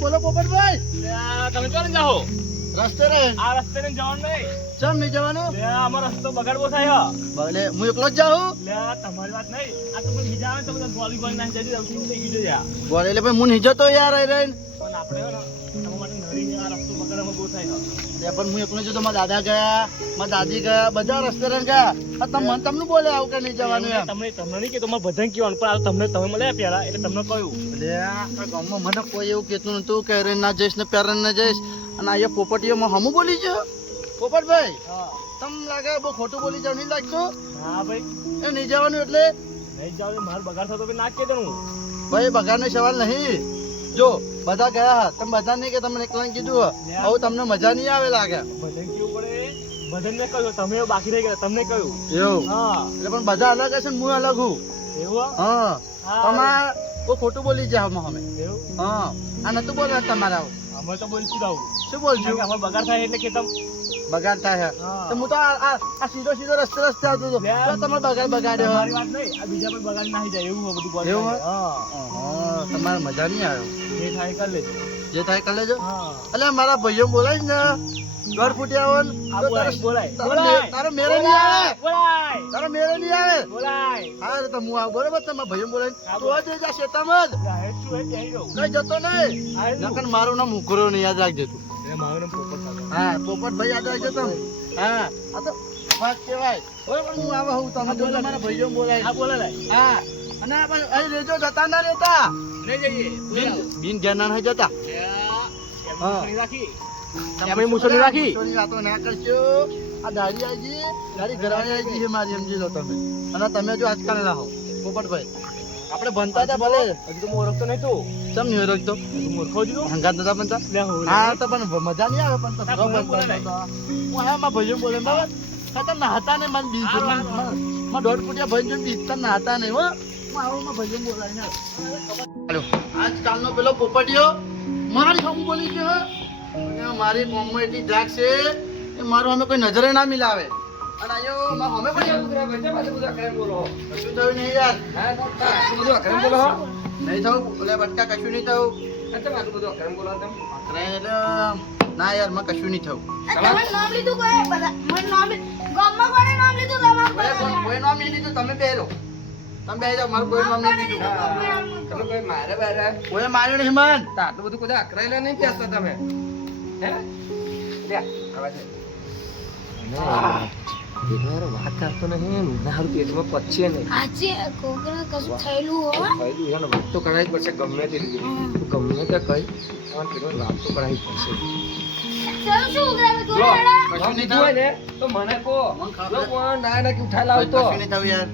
બોલો પોપટભાઈ. તમે ક્યાં જાઓ? રસ્તે રે. આ રસ્તે ને જવાનું નહીં. ચમ નહીં જવાનું? અમારો રસ્તો બગાડવો થાય. ભલે હું એકલો જ જાઉં. તમારી વાત નહીં. આ તો બીજા આવે તો બધા ગોલી ગોલી નાખી જતી રમતી થઈ ગયું યાર. બોલે એટલે ભાઈ હું નહીં જતો યાર રહી રહીને. પણ આપણે તમારા માટે નડી આ રસ્તો બગાડવામાં બહુ થાય. પણ હું એકલો જતો. મારા દાદા ગયા, મારા દાદી ગયા, બધા રસ્તે રહીને ગયા. તમને બોલે આવું કે નહીં જવાનું એમ? તમને નહીં કે તમારે બધાને કહેવાનું, પણ તમે મળ્યા પેલા એટલે તમને કહ્યું. એટલે આ ગામમાં મને કોઈ એવું કહેતું નતું કે રે ના જઈશ ને પેરન ના જઈશ. અને અહીંયા પોપટીઓમાં હમું બોલી છે પોપટભાઈ. તમને લાગે બહુ ખોટું બોલી જાવ નહીં લાગતું? હા ભાઈ, એમ નહીં જવાનું એટલે નહીં જાવ માલ બગાડ થતો ના કે દઉં ભાઈ. બગાડનો સવાલ નહીં. જો બધા ગયા તમે બધા નહીં કે તમને એકલા કીધું આવું તમને મજા નહીં આવે લાગે. બધાને કેવું પડે? બધાને કહ્યું તમે બાકી રહી ગયા, તમને કહ્યું એવું? હા. એટલે પણ બધા અલગ હશે ને હું અલગ હું. એવું? હા. તમારે બહુ ખોટું બોલી જાય અમે. એવું? હા. આ નતું બોલવા તમારે આવું. અમે તો બોલશું આવું. શું બોલશું? અમારે બગાડ થાય એટલે કે તમે બગાડ થાય તો હું તો આ સીધો રસ્તે આવતો હતો. તમારે બગાડ્યો. મારી વાત નહીં, આ બીજા પણ બગાડ નાખી જાય એવું બધું બોલે. એવું? હા. તમારે મજા નહીં આવ્યો. જે થાય કરી લેજો. જે થાય કરી લેજો. હા. એટલે મારા ભાઈઓ બોલાય ને ઘર ફૂટ્યા હોય બોલાય. તારો મેરે નહીં આવે. બોલાય. તારો મેરે નહીં આવે. બોલાય. હા તો હું આવું બરોબર. તમારા ભાઈઓ બોલાય તો જ જા શેતામાં જ. કઈ જતો નહીં. નકર મારું નામ ઉઘરો નહીં, યાદ રાખજે તું. મારું નામ પોપટ. હા પોપટભાઈ યાદ રાખજો તમે. હા આ તો વાત કહેવાય. બરોબર હું આવા હું તમે જો તમારા ભાઈઓ બોલાય. હા બોલાય. હા. અને અહીં રેજો જતા ના રહેતા. લઈ જઈએ. બિન જ્ઞાન નહીં જતા. હા. તમે મુસોની રાખી. મુસોની વાતો ના કરશો. આ દાઢી આવી દાઢી ઘરવાળી આવી છે મારી, સમજી લો તમે. અને તમે જો આજકાલ ના હો પોપટભાઈ. આપણે ભણતા હતા ભલે. હજુ તો હું ઓળખતો નહીં તું. ચમ નહીં ઓળખતો? મૂર્ખો જ તું. હંગાત નતા બનતા? હા તો પણ મજા નહીં આવે. પણ તો હું મારા ભાઈઓ બોલે બરાબર. નાહતા ને મને બીજ દોઢ ફૂટિયા ભાઈ જોઈને બીજતા નાહતા નહીં. હો હું આવું માં ભાઈઓ બોલાય. આજકાલનો પેલો પોપટીયો મારી હમ બોલી છે. મારી કોમમાં એટલી ધાક છે એ મારું અમે કોઈ નજરે ના મિલાવે. અને આયો અમે પણ શું થયું નહીં યાર? નહીં થયું બોલે બટકા, કશું નહીં થયું. એટલે ના યાર માં કશું નહીં થયું. કોઈ નામ નહીં લીધું. તમે બેરો. તમે બે જાઓ. મારું કોઈ નામ નહીં લીધું. કોઈ માર્યો નહીં મન. આટલું બધું કોઈ અકરાયેલા નહીં બેસતા તમે. વાત કરતો નહીં, મારું પેટમાં પચશે નહીં. વાત તો કરાવી જ પડશે. ગમે તે રીતે ગમે તે કઈ વાત તો કરાવી પડશે. કશું નહીં થયું ને તો મને કહો. ના કે ઉઠાઈ લાવતો. કશું નહીં થયું યાર.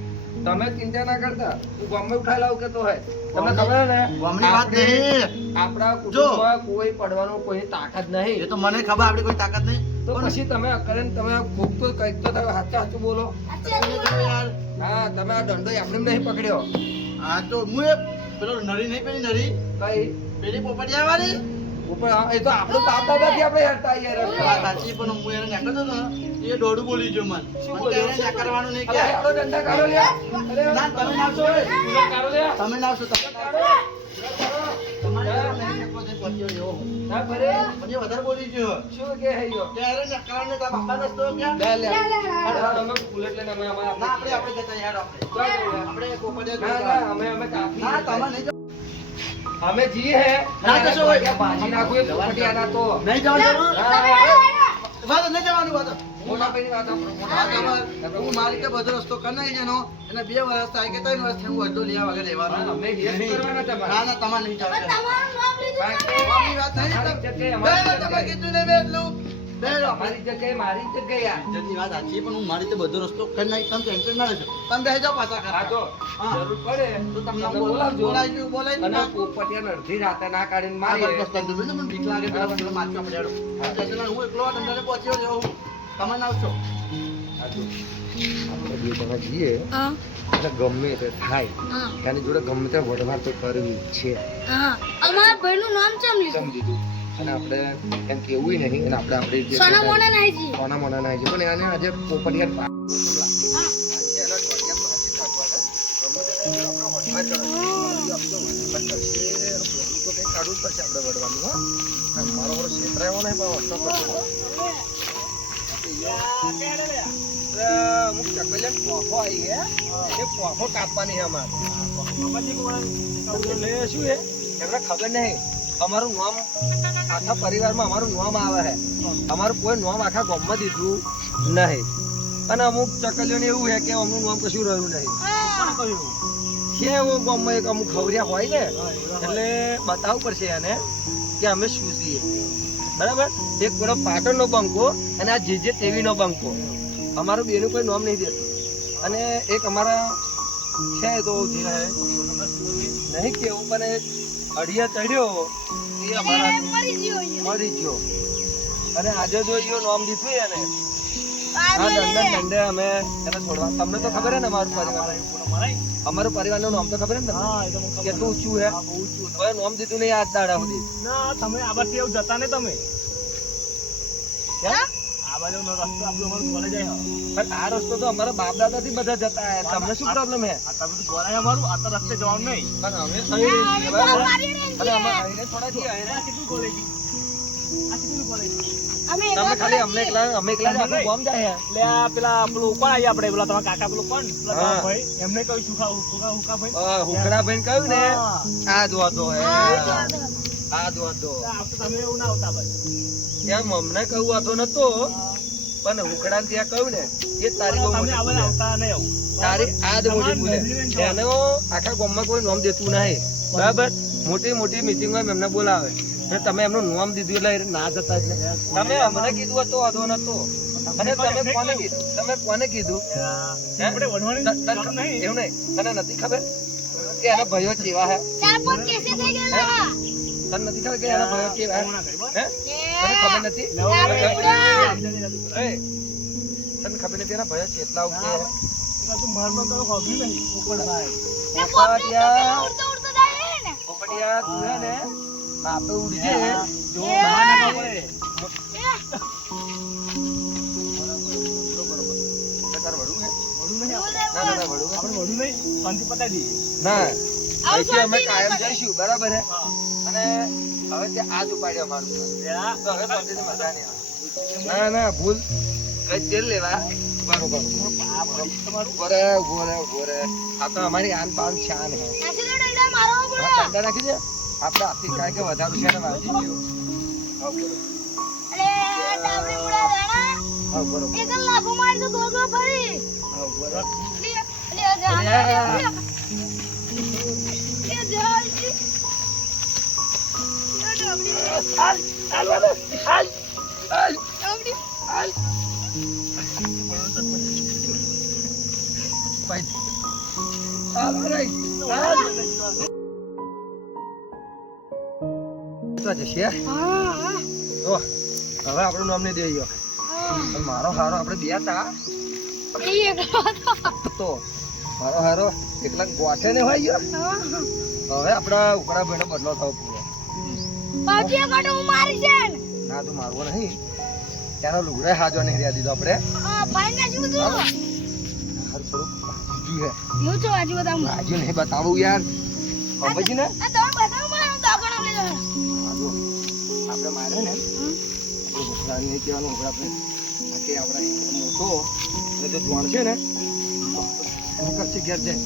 તમે ચિંતા ના કરતા. તું ગમે ઉઠાઈ લાવ કેતો હોય. તમને ખબર ને ગામની વાત નહીં. આપણા કુટુંબમાં કોઈ પડવાનું કોઈ તાકાત નહીં. એ તો મને ખબર. આપડી કોઈ તાકાત નહીં. તો પછી તમે અકરણ તમે ખૂબ તો કંઈક તો તમે સાચું બોલો. યાર હા તમે આ દંડો આપણે નહીં પકડ્યો. હા તો હું એ પેલો નરી નહીં પેલી નરી કઈ પેલી પોપટિયા વાળી ઉપર એ તો આપણું બાપ દાદાથી આપણે હેરતા વાત યાર. સાચી. પણ હું એને નાખતો હતો ને એ દોડું બોલી ગયો મને. શું મને બોલ્યો? એને ના કરવાનું નહીં કે. આપણો દંડા કાઢો લે. ના તમે નાખશો. કાઢો લે. તમે નાખશો. તમે તમારે નહીં નાખવો છે પોપટિયો એવો. ના ભરે પણ એ વધારે બોલી ગયો. શું કે હૈયો કે એને ના કરવાનું તારા બાપા રસ્તો ક્યાં? લે લે અમે બુલેટ લઈને અમે ના આપણે જતા યાર. આપણે પોપટિયા ના અમે અમે કાફી ના તમે નહીં અમે જી હે ના કશો હોય. બાજી નાખું એ પોપટિયાના તો નહીં જવાનું જરૂર. વાતો નહીં જવાનું. વાતો મોટા ભાઈની વાત આપણો હા, તમારે હું મારી રીતે બધો રસ્તો કરી નાખી એનો. એને 2 વર્ષ થાય કે 3 વર્ષ થાય હું અડધો લેવા વગર રહેવાનો. અમે હેલ્પ કરવાના તમારે. ના ના તમારે નહીં જવાનું. અમારી વાત નહીં. જગ્યાએ બે તમે કીધું ને મેં એટલું. બે જગ્યાએ મારી જગ્યાએ યાર. જલ્દી વાત સાચી. પણ હું મારી રીતે બધો રસ્તો કરી નાખી. તમે ટેન્શન ના લેશો. તમે બેસી જાઓ પાછા હા ખરા. તો હા. જરૂર પડે તો તમને તમે બોલાવજો. બોલાવજો. બોલાવી અને પોપટિયાને અડધી રાતે ના કાઢીને મારી મારીએ. બસ તમે મને બીક લાગે પેલા પેલો મારજો આપણે હેડો. ટેન્શન ના. હું એકલો તમને પહોંચ્યો રહ્યો હું. તમે ના આવશો. આપણે બે જણા જઈએ એટલે ગમે તે થાય એની જોડે ગમે તે વઢવાર તો કરવી છે. અમારા ભાઈનું નામ ચમ લીધું? સમજી દીધું. અને આપણે એમ કેવું નહીં. અને આપણે આપણે જે સોના મોના નહીં જી. સોના મોના ના છે. પણ એને આજે પોપટિયા કાઢવું પડશે આપણે વડવાનું હો. મારો મારો છેતરાયો નહીં પણ વસ્તુ કરતો. અમુક ચકલિયા પોખો આવી ગયા. એ પોખો કાપવાની છે અમારે. એટલે શું છે એમને ખબર નહીં. અમારું નામ આખા પરિવારમાં અમારું નામ આવે છે. અમારું કોઈ નામ આખા ગામમાં દીધું નહીં. અને અમુક ચકલીઓને એવું છે કે અમુક નામ કશું રહ્યું નહીં. છે એવું ગામમાં એક અમુક ખવરિયા હોય ને એટલે બતાવવું પડશે એને કે અમે શું છીએ. બરાબર. એક પેલો પાટણનો બંકો અને આ જે ટેવીનો બંકો. અમારું બેનું કોઈ નામ નહીં દેતું. અને એક અમારા છે તો જે નહીં કેવું પણ અડિયા ચડ્યો એ અમારા મરી ગયો. અને આજે જો ઈયો નામ દીધું એને આ દંડે અમે એને છોડવા. તમને તો ખબર હે ને અમારું પરિવારનું નામ તો ખબર હે ને તમને? કેટલું ઊંચું હે. કોઈ નામ દીધું નહીં આજ દાડા સુધી. ના તમે આ બાજુ એવું જતા ને તમે કેમ? આ બાજુ રસ્તો આપણો અમારું કોલેજ આવ્યો. પણ આ રસ્તો તો અમારા બાપ દાદા થી બધા જતા આયા. તમને શું પ્રોબ્લેમ હે? આ તમે તો ગોળાય અમારું આ તો રસ્તે જવાનું નહીં. પણ અમે અહીં રહીએ છીએ, બરાબર? અને અમે અહીંને થોડા છીએ, આ અહીંને. કેટલું કોલેજ આ કેટલું કોલેજ તમે ખાલી અમે એકલા જ આખું ગામ જાય હે. એટલે આ પેલા પેલું કોણ આવી આપણે પેલા તમારા કાકા પેલું કોણ પેલા હા. તમારા ભાઈ એમને કહ્યું હુકા ભાઈ હુકડા ભાઈ કહ્યું ને આ દો હતો હે. આ દો હતો. આ વખતે તમે એવું ના આવતા ભાઈ એમ અમને કહ્યું હતો નતો પણ હુકડા ત્યાં કહ્યું ને એ તારી બહુ તમે મોટી આ ભૂલ બધા હે. આવતા નહીં આવું તારી આદ મોટી ભૂલ હે. એનો આખા ગામમાં કોઈ નામ દેતું નહીં. બરાબર. મોટી મોટી મિટિંગો એમને બોલાવે અને તમે એમનું નામ દીધું એટલે એ ના જતા. એટલે તમે અમને કીધું હતો વાંધો નતો. અને તમે કોને કીધું? તમે કોને કીધું? હે? આપણે વઢવાની કામ નહીં. એવું નહીં. તને નથી ખબર કે એના ભાઈઓ કેવા હે? તને નથી ખબર કે એના ભાઈઓ કેવા હે? હે? તને ખબર નથી? એ, તને ખબર નથી એના ભાઈઓ કેટલા ઉઠે હે? તું મારમાં તો હોબ્યું નહીં પોપટભાઈ પોપટિયા, પોપટિયા તું હે ને માપે ઉડજે. જો બહાર ના પડે. તાર વડું હે? વઢું નહીં આપણે. ના, ના, ના, વડું હે? આપણે વઢું નહીં શાંતિ પતાવી દઈએ. ના, અહીંથી અમે કાયમ જઈશું, બરાબર હે? હા. અને હવે તે આજ ઉપાડ્યો અમારું. યા. તો હવે શાંતિથી મજા નહીં આવે. ના, ના, ભૂલ કઈ તેલ લેવા. બરોબર. ઉભો રે. આ તો અમારી આન બાન શાન હે. દંડા નાખી દે. આપણે હાથી કાંઈ કે વધારું છે ને વાંચી ગયું. હા, બરોબર. હા, બરોબર. હા, બરોબર. ભાઈ. હાલ, ભાઈ. તો જશે. જો, હવે આપણું નામ નહીં દઈ ગયો. પણ મારો હારો આપણે બે હતા તો મારો હારો એકલા ગોઠે ને હોય ગયો. હવે આપડા ઉકળા ભાઈનો બદલો થવો પૂરો. ના તો મારવો નહીં. ત્યાંનો લુગડા હાજો નહીં રહ્યા દીધો આપણે. હારું થોડુંક ભાગ્યું હે. ભાગ્યું નહીં બતાવું યાર. સમજી ને? હાજો. આપણે મારે ને ઉકળા નહીં કહેવાનું. ઉકળા આપણે કે આપણા મોટો એટલે જો જોણ છે ને તો કરશે ઘેર જાય.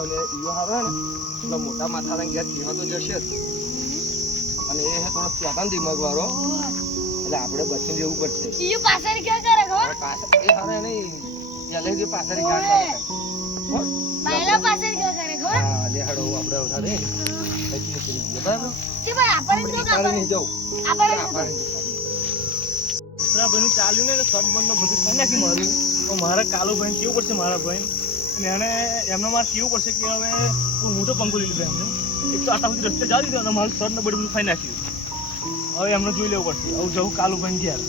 અને ઈયો આવે ને એટલે મોટા માથાના ઘેર કહેવા તો જશે જ. અને એ હે થોડો ચેતન દિમાગ વાળો એટલે આપણે બચી જવું પડશે. હવે પાછળ એ હારે નહીં પહેલેથી પાછળ ઘા કરે. હો? હા દેહાડો આપણે વધારે પછી નીકળી જઈએ. બરાબર. આપણે નહીં જવું. આપણે ઉકરા ભાઈનું ચાલ્યું ને શર્ટ બંધ બધું કરી નાખી મારું. તો મારે કાલો ભાઈ કેવું પડશે મારા ભાઈ અને એને એમને મારે કેવું પડશે કે હવે હું મોટો પંખો લઈ લીધો એમને. એક તો આટલા બધી રસ્તે જવા દીધો અને મારું શર્ટ ને બધું ખાઈ નાખ્યું. હવે એમને જોઈ લેવું પડશે. હવે જવું કાલો ભાઈ ઘેર.